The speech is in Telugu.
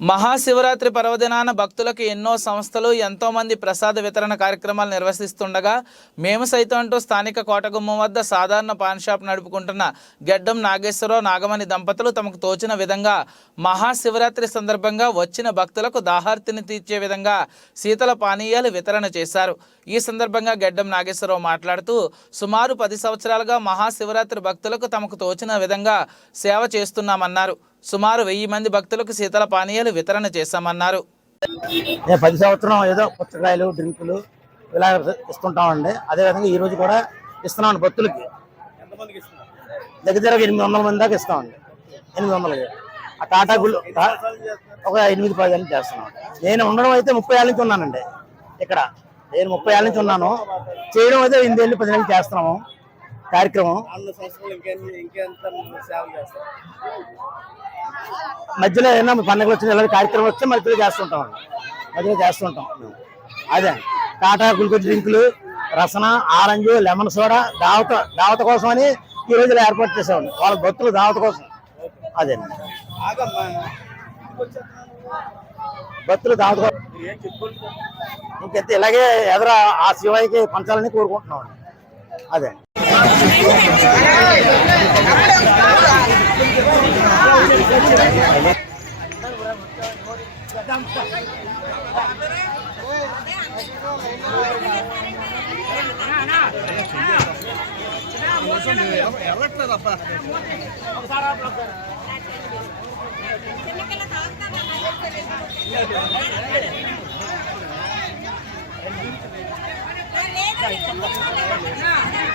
మహాశివరాత్రి పర్వదినాన భక్తులకు ఎన్నో సంస్థలు ఎంతోమంది ప్రసాద వితరణ కార్యక్రమాలు నిర్వహిస్తుండగా మేము సైతం అంటూ స్థానిక కోటగుమ్మం వద్ద సాధారణ పాన్ షాప్ నడుపుకుంటున్న గెడ్డం నాగేశ్వరరావు నాగమణి దంపతులు తమకు తోచిన విధంగా మహాశివరాత్రి సందర్భంగా వచ్చిన భక్తులకు దాహార్తిని తీర్చే విధంగా శీతల పానీయాలు వితరణ చేశారు. ఈ సందర్భంగా గెడ్డం నాగేశ్వరరావు మాట్లాడుతూ సుమారు పది సంవత్సరాలుగా మహాశివరాత్రి భక్తులకు తమకు తోచిన విధంగా సేవ చేస్తున్నామన్నారు. సుమారు వెయ్యి మంది భక్తులకు శీతల పానీయాలు వితరణ చేశామన్నారు. నేను పది సంవత్సరం ఏదో పుచ్చకాయలు డ్రింకులు ఇలా ఇస్తుంటామండి. అదేవిధంగా ఈ రోజు కూడా ఇస్తున్నామండి భక్తులకి. దగ్గర దగ్గర ఎనిమిది వందల మంది దాకా ఇస్తామండి. ఎనిమిది వందలకి. ఆ టాటా గుళ్ళు ఒక ఎనిమిది పది ఏళ్ళు చేస్తున్నాం. నేను ఉండడం అయితే ముప్పై ఏళ్ళ నుంచి ఉన్నానండి. ఇక్కడ. నేను ముప్పై ఏళ్ళ నుంచి ఉన్నాను. చేయడం అయితే ఎనిమిది ఏళ్ళు పది నెలలు చేస్తున్నాము. కార్యక్రమం. మధ్యలో ఏదైనా పండుగలు వచ్చిన ఇలాంటి కార్యక్రమం వస్తే మధ్యలో చేస్తుంటాం. మధ్యలో చేస్తుంటాం. అదే. టాటా గ్లూకోజ్ డ్రింకులు రసన ఆరెంజ్ లెమన్ సోడా దావత దావత కోసం అని ఈ రోజు ఏర్పాటు చేసామండి వాళ్ళ భక్తులు దావత కోసం. అదే. భక్తులు దావత కోసం. ఇంకెంత ఇలాగే ఎదుర ఆ శివాయికి పంచాలని కోరుకుంటున్నాం. అదే. అన్నీ